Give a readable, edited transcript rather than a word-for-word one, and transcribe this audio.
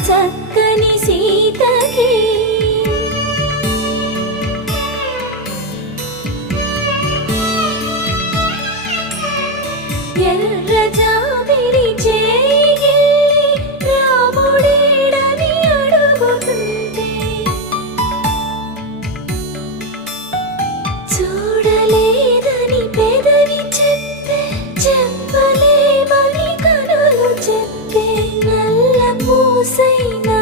చక్కని సీతకి ఎర్ర జాబిలి చేయి రాముడేడని అడుగుతుంటే చూడలేదని పెదవి చెప్పే చెప్పలేమని కనులు చెప్పే నల్ల పూసైనా